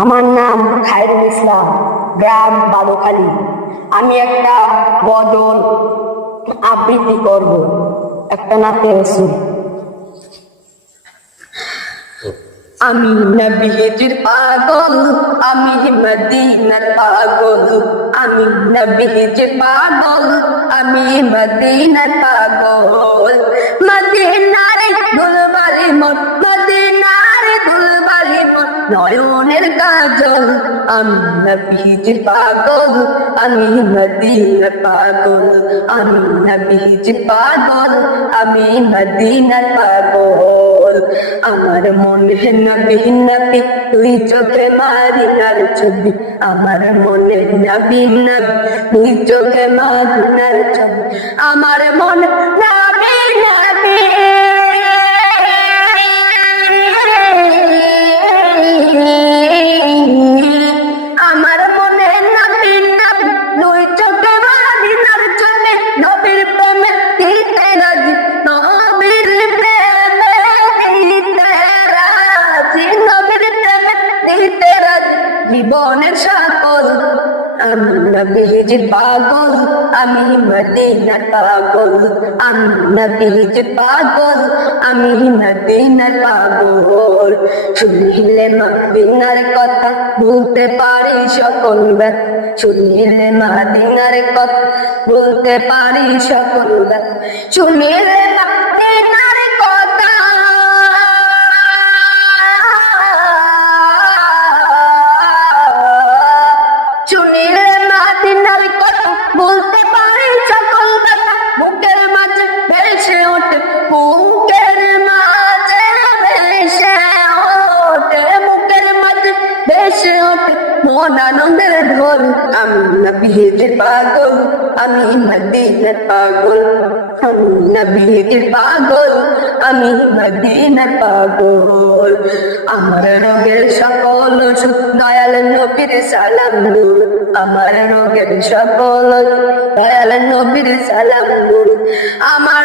আমার নাম খায়রুল ইসলাম, গ্রাম বালুখালী। আমি একটা গজল আবৃত্তি করব, একটা নাতে রসুল আমি নবীজির পাগল, আমি মদিনার পাগল, আমি নবীজির পাগল, আমি মদিনার পাগল। মদিনার কাজল, আমি নবীজির পাগল, আমি মদিনার পাগল, আমি নবীজির পাগল, আমি মদিনার পাগল। আমার মনে নবী নবী, তুই চোখে মারিনার ছবি। আমার মনে নবী নবী, তুই চোখে মারিনার ছবি। আমার মনে নবী জীবনের সকল আমি নবীজ পাগল, আমি মদিনার পাগল আমি নবীজ পাগল, আমি মদিনার পাগল। শুনিলে মদিনার কথা বলতে পারি সকল ব্যথা শুনিলে মদিনার কথা বলতে পারি সকল শুনিলে মন আনন্দের ঢোল আমি নবীজির পাগল, আমি মদিনার পাগল। আমি নবীজির পাগল, আমি মদিনার পাগল। আমার রোগের সকল দয়াল নবীর সালাম নূর। আমার রোগের সকল দয়াল নবীর সালাম নূর। আমার